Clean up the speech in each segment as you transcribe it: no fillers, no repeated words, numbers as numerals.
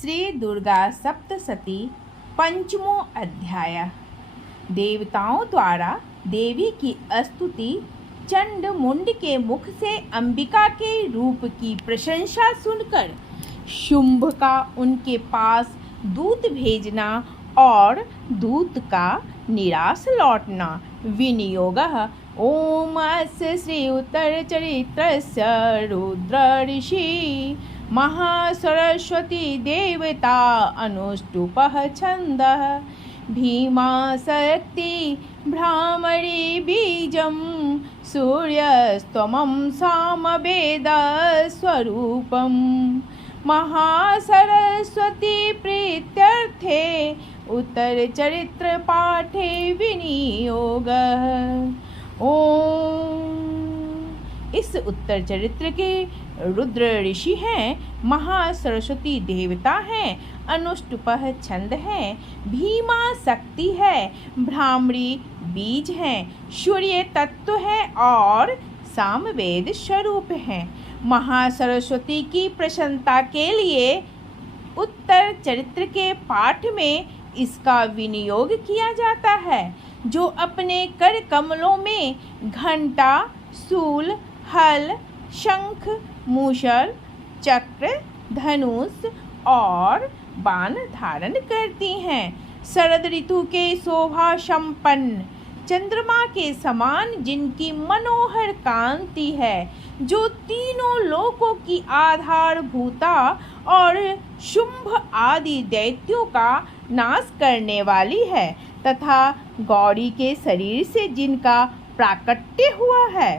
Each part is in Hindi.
श्री दुर्गा सप्तशती पंचमो अध्याय। देवताओं द्वारा देवी की स्तुति। चंड मुंड के मुख से अंबिका के रूप की प्रशंसा सुनकर शुंभ का उनके पास दूत भेजना और दूत का निराश लौटना। विनियोगः ओम अस्य श्री उत्तर चरित्रस्य रुद्र ऋषि महासरस्वती देवता अनुष्टुपः छन्दः भीमा शक्ति भ्रामरी बीजं सूर्यस्तमं सामवेद स्वरूपं महासरस्वती प्रीत्यर्थे उत्तर चरित्र पाठे विनियोगः। ओम। इस उत्तर चरित्र के रुद्र ऋषि हैं, महासरस्वती देवता हैं, अनुष्टुपः छंद है, भीमा शक्ति है, भ्रामरी बीज हैं, सूर्य तत्व है और सामवेद स्वरूप हैं। महासरस्वती की प्रसन्नता के लिए उत्तर चरित्र के पाठ में इसका विनियोग किया जाता है, जो अपने कर कमलों में घंटा, शूल, हल, शंख, मूषल, चक्र, धनुष और बाण धारण करती हैं। शरद ऋतु के शोभा संपन्न चंद्रमा के समान जिनकी मनोहर कांति है, जो तीनों लोकों की आधारभूता और शुंभ आदि दैत्यों का नाश करने वाली है, तथा गौरी के शरीर से जिनका प्राकट्य हुआ है,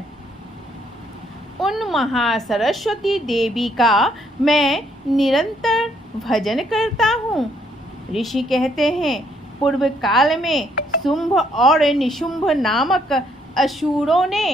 उन महासरस्वती देवी का मैं निरंतर भजन करता हूँ। ऋषि कहते हैं, पूर्व काल में शुंभ और निशुंभ नामक असुरों ने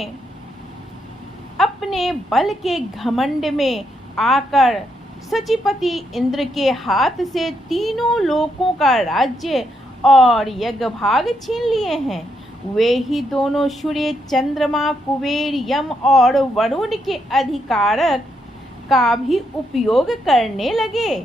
अपने बल के घमंड में आकर सचिपति इंद्र के हाथ से तीनों लोकों का राज्य और यज्ञभाग छीन लिए हैं। वे ही दोनों सूर्य, चंद्रमा, कुबेर, यम और वरुण के अधिकारक का भी उपयोग करने लगे।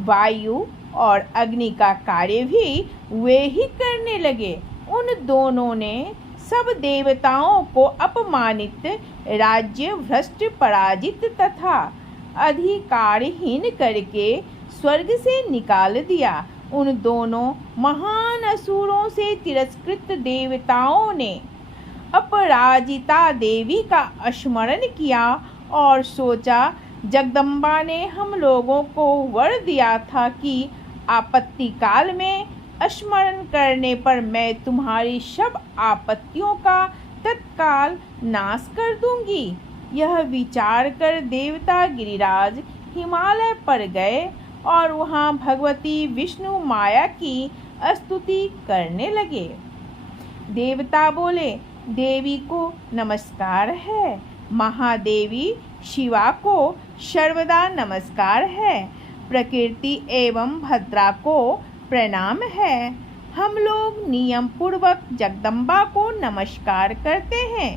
वायु और अग्नि का कार्य भी वे ही करने लगे। उन दोनों ने सब देवताओं को अपमानित, राज्य भ्रष्ट, पराजित तथा अधिकारहीन करके स्वर्ग से निकाल दिया। उन दोनों महान असुरों से तिरस्कृत देवताओं ने अपराजिता देवी का स्मरण किया और सोचा, जगदम्बा ने हम लोगों को वर दिया था कि आपत्ति काल में स्मरण करने पर मैं तुम्हारी सब आपत्तियों का तत्काल नाश कर दूंगी। यह विचार कर देवता गिरिराज हिमालय पर गए और वहाँ भगवती विष्णु माया की स्तुति करने लगे। देवता बोले, देवी को नमस्कार है, महादेवी शिवा को सर्वदा नमस्कार है, प्रकृति एवं भद्रा को प्रणाम है। हम लोग नियम पूर्वक जगदम्बा को नमस्कार करते हैं।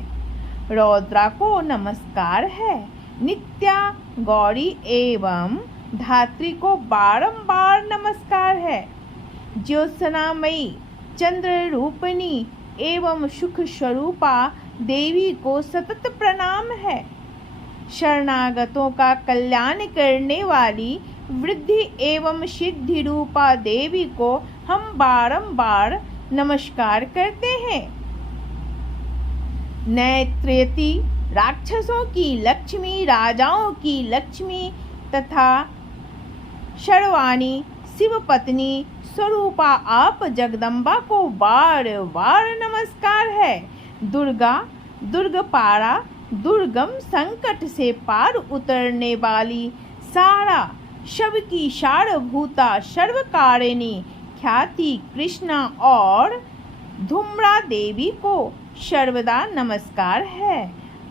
रौद्रा को नमस्कार है, नित्या, गौरी एवं धात्री को बारंबार नमस्कार है। ज्योत्सनामयी, चंद्र रूपिणी एवं सुख स्वरूपा देवी को सतत प्रणाम है। शरणागतों का कल्याण करने वाली वृद्धि एवं सिद्धि रूपा देवी को हम बारंबार नमस्कार करते हैं। नैत्रयति, राक्षसों की लक्ष्मी, राजाओं की लक्ष्मी तथा शर्वाणी, शिव पत्नी स्वरूपा आप जगदम्बा को बार बार नमस्कार है। दुर्गा, दुर्गपारा, दुर्गम संकट से पार उतरने वाली, सारा शव की सारभूता, सर्वकारिणी ख्याति कृष्णा और धूम्रा देवी को सर्वदा नमस्कार है।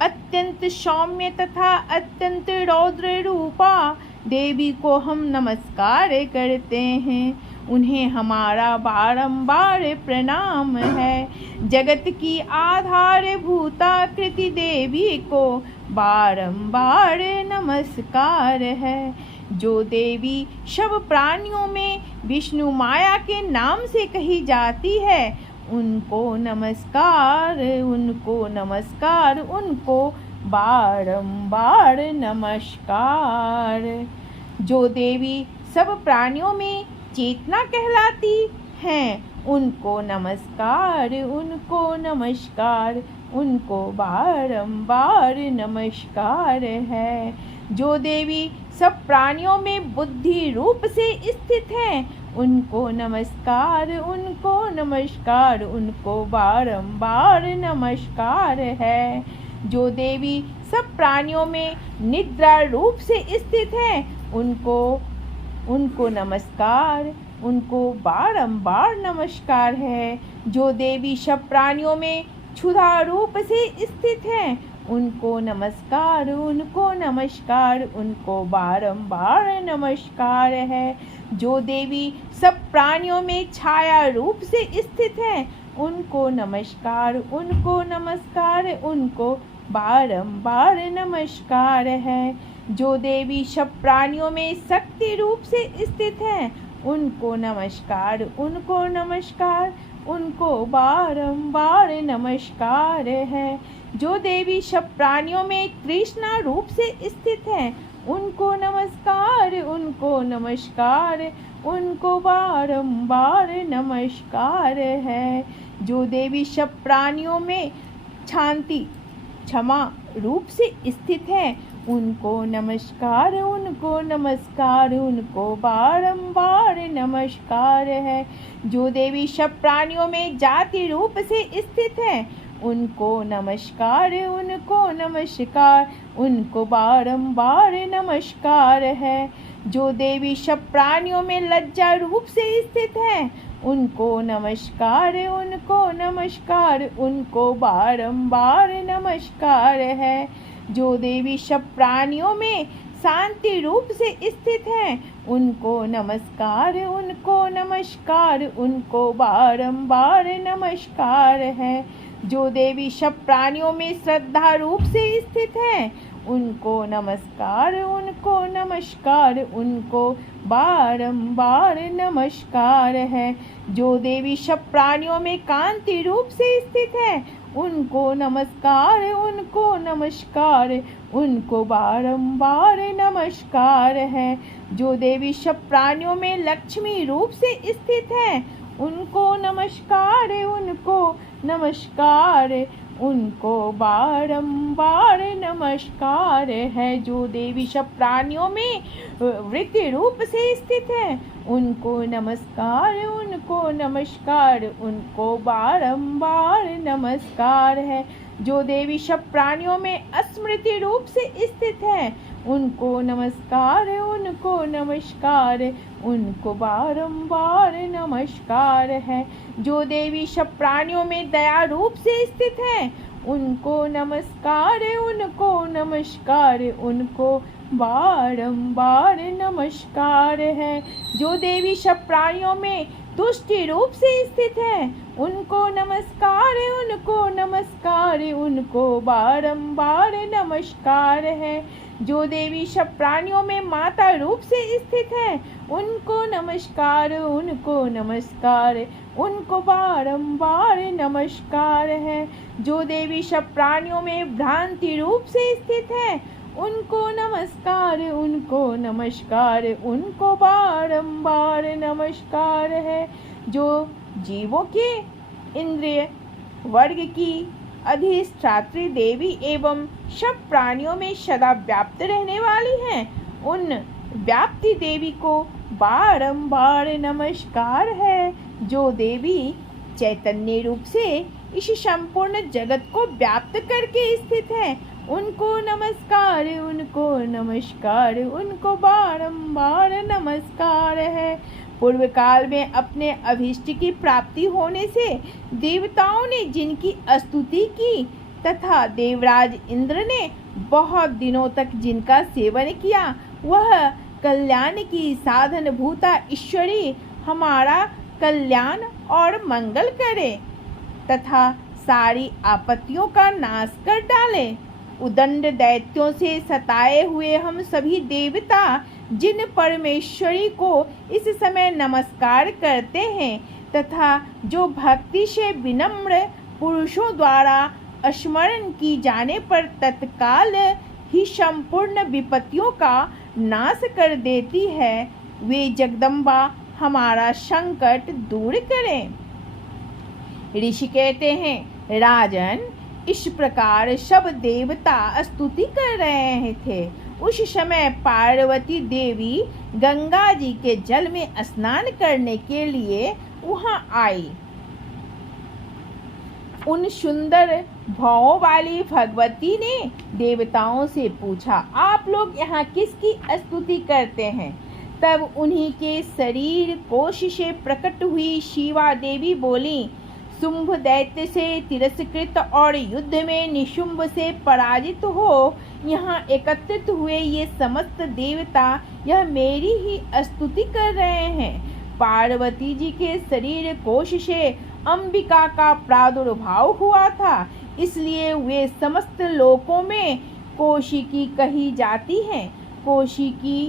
अत्यंत सौम्य तथा अत्यंत रौद्र रूपा देवी को हम नमस्कार करते हैं। उन्हें हमारा बारंबार प्रणाम है। जगत की आधारभूता कृति देवी को बारंबार नमस्कार है। जो देवी सब प्राणियों में विष्णु माया के नाम से कही जाती है, उनको नमस्कार, उनको नमस्कार, उनको बारंबार नमस्कार। जो देवी सब प्राणियों में चेतना कहलाती हैं, उनको नमस्कार, उनको नमस्कार, उनको बारंबार नमस्कार है। जो देवी सब प्राणियों में बुद्धि रूप से स्थित हैं, उनको नमस्कार, उनको नमस्कार, उनको बारंबार नमस्कार है। जो देवी सब प्राणियों में निद्रा रूप से स्थित हैं, उनको नमस्कार, उनको बारंबार नमस्कार है। जो देवी सब प्राणियों में क्षुधा रूप से स्थित हैं, उनको नमस्कार, उनको नमस्कार, उनको बारंबार नमस्कार है। जो देवी सब प्राणियों में छाया रूप से स्थित हैं, उनको नमस्कार, उनको नमस्कार, उनको बारंबार नमस्कार है। जो देवी सब प्राणियों में शक्ति रूप से स्थित हैं, उनको नमस्कार, उनको नमस्कार, उनको बारंबार नमस्कार है। जो देवी सब प्राणियों में तृष्णा रूप से स्थित हैं, उनको नमस्कार, उनको नमस्कार, उनको बारंबार नमस्कार है। जो देवी सब प्राणियों में शांति क्षमा रूप से स्थित है, उनको नमस्कार, उनको नमस्कार, उनको बारंबार नमस्कार है। जो देवी सब प्राणियों में जाति रूप से स्थित है, उनको नमस्कार, उनको नमस्कार, उनको बारंबार नमस्कार है। जो देवी सब प्राणियों में लज्जा रूप से स्थित है, उनको नमस्कार, उनको नमस्कार, उनको बारंबार नमस्कार है। जो देवी सब प्राणियों में शांति रूप से स्थित हैं, उनको नमस्कार, उनको नमस्कार, उनको बारंबार नमस्कार है। जो देवी सब प्राणियों में श्रद्धा रूप से स्थित हैं, उनको नमस्कार, उनको नमस्कार, उनको बारंबार नमस्कार है। जो देवी सब प्राणियों में कांति रूप से स्थित है, उनको नमस्कार, उनको नमस्कार, उनको बारंबार नमस्कार है। जो देवी सब प्राणियों में लक्ष्मी रूप से स्थित है, उनको नमस्कार, उनको नमस्कार, उनको बारंबार नमस्कार है। जो देवी सब प्राणियों में वृत्ति रूप से स्थित है, उनको नमस्कार, उनको नमस्कार, उनको बारंबार नमस्कार है। जो देवी सब प्राणियों में स्मृति रूप से स्थित है, उनको नमस्कार, उनको नमस्कार, उनको बारंबार नमस्कार है। जो देवी सब प्राणियों में दया रूप से स्थित है, उनको नमस्कार, उनको नमस्कार, उनको बारंबार नमस्कार है। जो देवी सब प्राणियों में तुष्टि रूप से स्थित है, उनको नमस्कार, उनको नमस्कार, उनको बारंबार नमस्कार है। जो देवी सब प्राणियों में माता रूप से स्थित है, उनको नमस्कार, उनको नमस्कार, उनको बारंबार नमस्कार है। जो देवी सब प्राणियों में भ्रांति रूप से स्थित है, उनको नमस्कार, उनको नमस्कार, उनको बारंबार नमस्कार है। जो जीवों के इंद्रिय वर्ग की अधिष्ठात्री देवी एवं सब प्राणियों में सदा व्याप्त रहने वाली हैं, उन व्याप्ति देवी को बारंबार नमस्कार है। जो देवी चैतन्य रूप से इस संपूर्ण जगत को व्याप्त करके स्थित है, उनको नमस्कार, उनको नमस्कार, उनको बारंबार नमस्कार है। पूर्व काल में अपने अभीष्ट की प्राप्ति होने से देवताओं ने जिनकी स्तुति की तथा देवराज इंद्र ने बहुत दिनों तक जिनका सेवन किया, वह कल्याण की साधन भूता ईश्वरी हमारा कल्याण और मंगल करे तथा सारी आपत्तियों का नाश कर डाले। उदंड दैत्यों से सताए हुए हम सभी देवता जिन परमेश्वरी को इस समय नमस्कार करते हैं तथा जो भक्ति से विनम्र पुरुषों द्वारा स्मरण की जाने पर तत्काल ही संपूर्ण विपत्तियों का नाश कर देती है, वे जगदम्बा हमारा संकट दूर करें। ऋषि कहते हैं, राजन, इस प्रकार सब देवता स्तुति कर रहे थे। उस समय पार्वती देवी गंगा जी के जल में स्नान करने के लिए वहां आई। उन सुंदर भावों वाली भगवती ने देवताओं से पूछा, आप लोग यहाँ किसकी स्तुति करते हैं? तब उन्हीं के शरीर कोश से प्रकट हुई शिवा देवी बोली, शुंभ दैत्य से तिरस्कृत और युद्ध में निशुंभ से पराजित हो यहाँ एकत्रित हुए ये समस्त देवता यह मेरी ही स्तुति कर रहे हैं। पार्वती जी के शरीर कोश से अंबिका का प्रादुर्भाव हुआ था, इसलिए वे समस्त लोकों में कौशिकी कही जाती हैं। कौशिकी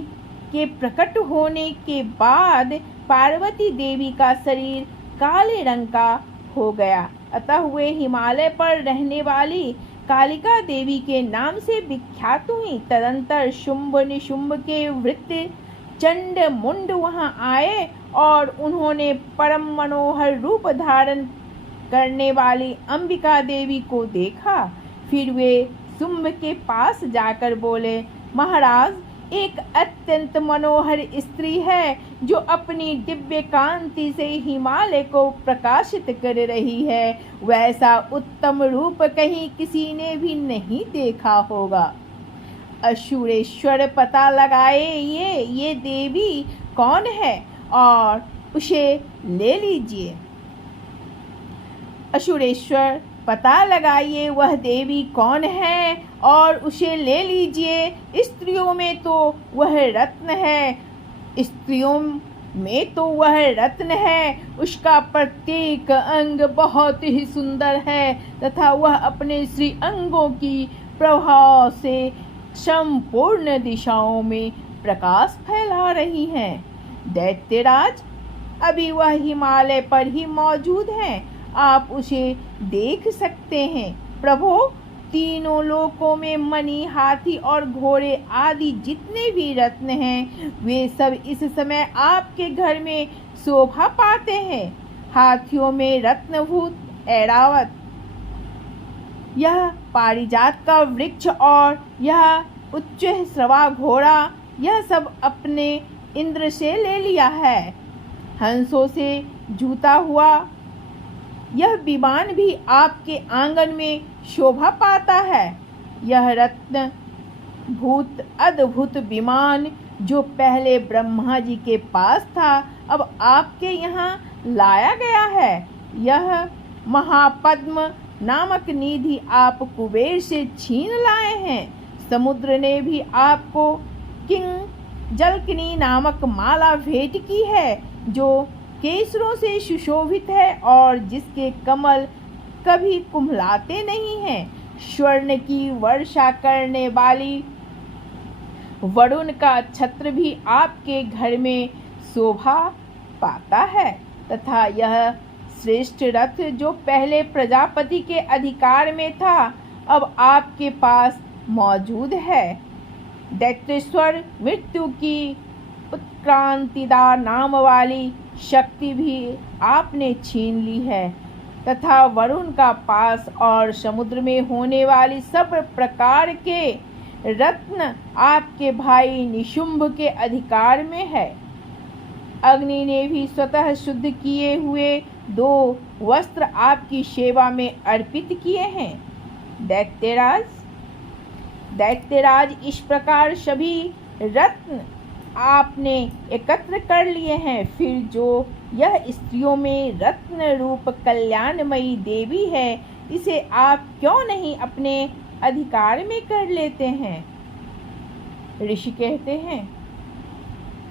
के प्रकट होने के बाद पार्वती देवी का शरीर काले रंग का हो गया, अतः वे हिमालय पर रहने वाली कालिका देवी के नाम से विख्यात हुई। तदंतर शुंभ निशुंभ के वृत्त चंड मुंड वहां आए और उन्होंने परम मनोहर रूप धारण करने वाली अंबिका देवी को देखा। फिर वे शुंभ के पास जाकर बोले, महाराज, एक अत्यंत मनोहर स्त्री है जो अपनी दिव्य कांति से हिमालय को प्रकाशित कर रही है। वैसा उत्तम रूप कहीं किसी ने भी नहीं देखा होगा। असुरेश्वर पता लगाए ये देवी कौन है और उसे ले लीजिए। असुरेश्वर पता लगाइए वह देवी कौन है और उसे ले लीजिए। स्त्रियों में तो वह रत्न है, स्त्रियों में तो वह रत्न है। उसका प्रत्येक अंग बहुत ही सुंदर है तथा वह अपने श्री अंगों की प्रभाव से संपूर्ण दिशाओं में प्रकाश फैला रही है। दैत्यराज, अभी वह हिमालय पर ही मौजूद है, आप उसे देख सकते हैं। प्रभु, तीनों लोकों में मणि, हाथी और घोड़े आदि जितने भी रत्न हैं वे सब इस समय आपके घर में शोभा पाते हैं। हाथियों में रत्नभूत ऐरावत, यह पारिजात का वृक्ष और यह उच्च श्रवा घोड़ा, यह सब अपने इंद्र से ले लिया है। हंसों से जूता हुआ यह विमान भी आपके आंगन में शोभा पाता है। यह रत्न भूत अद्भुत विमान जो पहले ब्रह्मा जी के पास था अब आपके यहाँ लाया गया है। यह महापद्म नामक निधि आप कुबेर से छीन लाए हैं। समुद्र ने भी आपको किंग जलकिनी नामक माला भेंट की है जो केसरों से सुशोभित है और जिसके कमल कभी कुम्हलाते नहीं हैं। स्वर्ण की वर्षा करने वाली वरुण का छत्र भी आपके घर में शोभा पाता है तथा यह श्रेष्ठ रथ जो पहले प्रजापति के अधिकार में था अब आपके पास मौजूद है। दैत्येश्वर मृत्यु की उत्क्रांतिदा नाम वाली शक्ति भी आपने छीन ली है तथा वरुण का पास और समुद्र में होने वाली सब प्रकार के रत्न आपके भाई निशुंभ के अधिकार में है। अग्नि ने भी स्वतः शुद्ध किए हुए 2 वस्त्र आपकी सेवा में अर्पित किए हैं। दैत्यराज, इस प्रकार सभी रत्न आपने एकत्र कर लिए हैं। फिर जो यह स्त्रियों में रत्न रूप कल्याणमयी देवी है इसे आप क्यों नहीं अपने अधिकार में कर लेते हैं? ऋषि कहते हैं,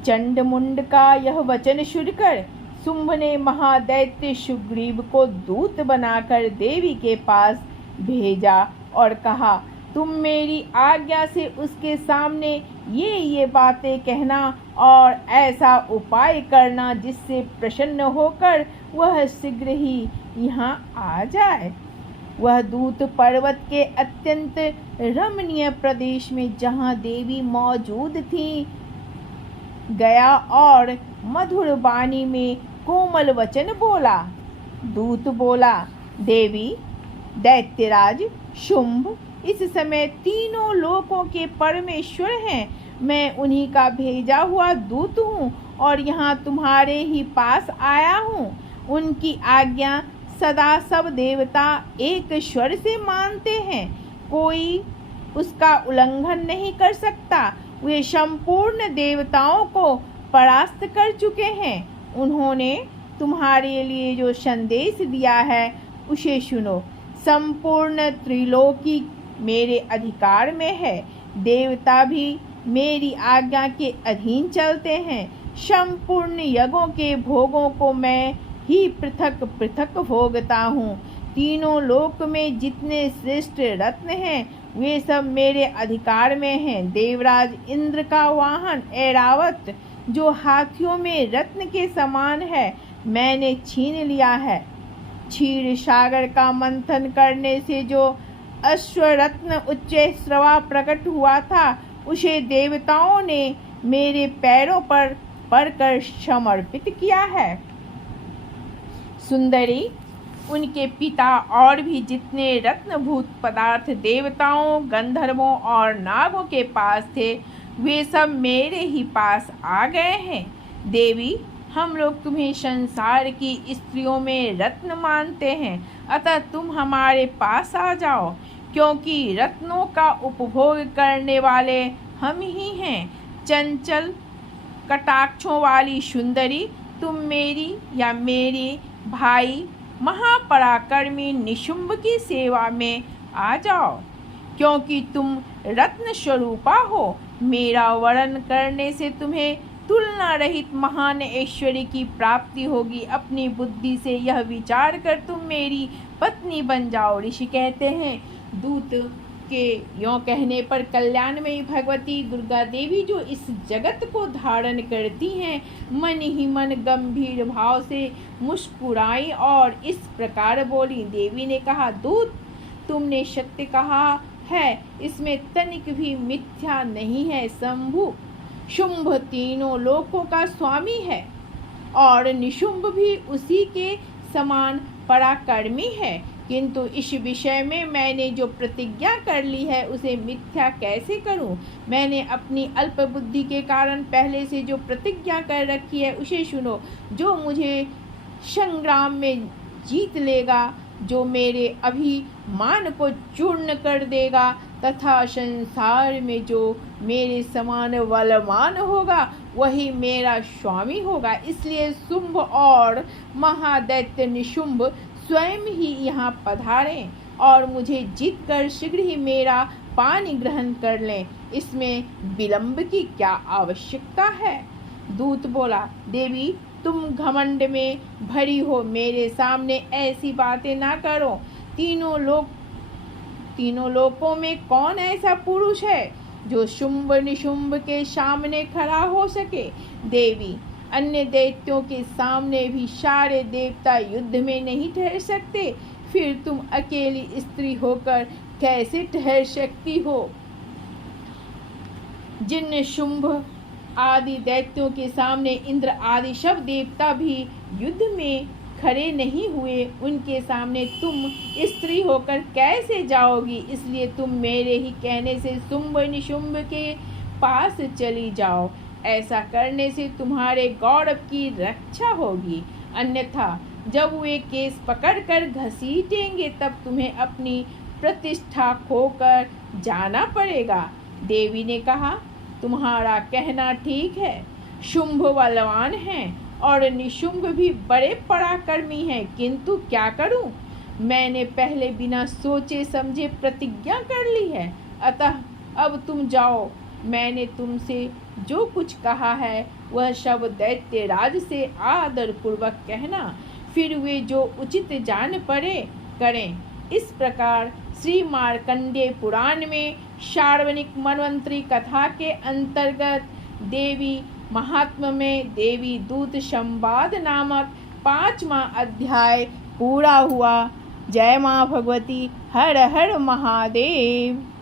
चंड मुंड का यह वचन सुनकर शुंभ ने महादैत्य सुग्रीव को दूत बनाकर देवी के पास भेजा और कहा, तुम मेरी आज्ञा से उसके सामने ये बातें कहना और ऐसा उपाय करना जिससे प्रसन्न होकर वह शीघ्र ही यहाँ आ जाए। वह दूत पर्वत के अत्यंत रमणीय प्रदेश में जहाँ देवी मौजूद थी गया और मधुर वाणी में कोमल वचन बोला। दूत बोला, देवी दैत्यराज शुंभ इस समय तीनों लोकों के परमेश्वर हैं। मैं उन्हीं का भेजा हुआ दूत हूँ और यहाँ तुम्हारे ही पास आया हूँ। उनकी आज्ञा सदा सब देवता एक स्वर से मानते हैं, कोई उसका उल्लंघन नहीं कर सकता। वे संपूर्ण देवताओं को परास्त कर चुके हैं। उन्होंने तुम्हारे लिए जो संदेश दिया है उसे सुनो। संपूर्ण त्रिलोकी मेरे अधिकार में है। देवता भी मेरी आज्ञा के अधीन चलते हैं। संपूर्ण यज्ञों के भोगों को मैं ही पृथक पृथक भोगता हूँ। तीनों लोक में जितने श्रेष्ठ रत्न हैं वे सब मेरे अधिकार में हैं। देवराज इंद्र का वाहन ऐरावत जो हाथियों में रत्न के समान है मैंने छीन लिया है। क्षीर सागर का मंथन करने से जो अश्वरत्न उच्च स्रवा प्रकट हुआ था उसे देवताओं ने मेरे पैरों पर पड़कर समर्पित किया है। सुंदरी, उनके पिता और भी जितने रत्नभूत पदार्थ देवताओं, गंधर्वों और नागों के पास थे वे सब मेरे ही पास आ गए हैं। देवी, हम लोग तुम्हें संसार की स्त्रियों में रत्न मानते हैं, अतः तुम हमारे पास आ जाओ, क्योंकि रत्नों का उपभोग करने वाले हम ही हैं। चंचल कटाक्षों वाली सुंदरी, तुम मेरी या मेरे भाई महापराक्रमी निशुंभ की सेवा में आ जाओ, क्योंकि तुम रत्न स्वरूपा हो। मेरा वर्ण करने से तुम्हें तुलना रहित महान ऐश्वर्य की प्राप्ति होगी। अपनी बुद्धि से यह विचार कर तुम मेरी पत्नी बन जाओ। ऋषि कहते हैं, दूत के यों कहने पर कल्याणमयी भगवती दुर्गा देवी जो इस जगत को धारण करती हैं मन ही मन गंभीर भाव से मुस्कुराई और इस प्रकार बोली। देवी ने कहा, दूत तुमने सत्य कहा है, इसमें तनिक भी मिथ्या नहीं है। शंभु शुंभ तीनों लोकों का स्वामी है और निशुंभ भी उसी के समान पराक्रमी है, किंतु इस विषय में मैंने जो प्रतिज्ञा कर ली है उसे मिथ्या कैसे करूं? मैंने अपनी अल्प बुद्धि के कारण पहले से जो प्रतिज्ञा कर रखी है उसे सुनो। जो मुझे संग्राम में जीत लेगा, जो मेरे अभिमान को चूर्ण कर देगा तथा संसार में जो मेरे समान बलवान होगा वही मेरा स्वामी होगा। इसलिए शुंभ और महादैत्य निशुंभ स्वयं ही यहाँ पधारें और मुझे जीत कर शीघ्र ही मेरा पानी ग्रहण कर लें। इसमें विलंब की क्या आवश्यकता है? दूत बोला, देवी तुम घमंड में भरी हो, मेरे सामने ऐसी बातें ना करो। तीनों लोकों में कौन ऐसा पुरुष है जो शुंभ निशुंभ के सामने खड़ा हो सके? देवी, अन्य दैत्यों के सामने भी सारे देवता युद्ध में नहीं ठहर सकते, फिर तुम अकेली स्त्री होकर कैसे ठहर सकती हो? जिन शुंभ आदि दैत्यों के सामने इंद्र आदि सब देवता भी युद्ध में खड़े नहीं हुए, उनके सामने तुम स्त्री होकर कैसे जाओगी? इसलिए तुम मेरे ही कहने से शुंभ निशुंभ के पास चली जाओ। ऐसा करने से तुम्हारे गौरव की रक्षा होगी, अन्यथा जब वे केस पकड़कर घसीटेंगे तब तुम्हें अपनी प्रतिष्ठा खोकर जाना पड़ेगा। देवी ने कहा, तुम्हारा कहना ठीक है। शुंभ बलवान हैं और निशुंभ भी बड़े पराक्रमी हैं, किंतु क्या करूं? मैंने पहले बिना सोचे समझे प्रतिज्ञा कर ली है, अतः अब तुम जाओ। मैंने तुमसे जो कुछ कहा है वह सब दैत्यराज से आदर पूर्वक कहना, फिर वे जो उचित जान पड़े करें। इस प्रकार श्री मार्कंडेय पुराण में सार्वजनिक मनवंतरी कथा के अंतर्गत देवी महात्म्य में देवी दूत संवाद नामक 5वां अध्याय पूरा हुआ। जय मां भगवती। हर हर महादेव।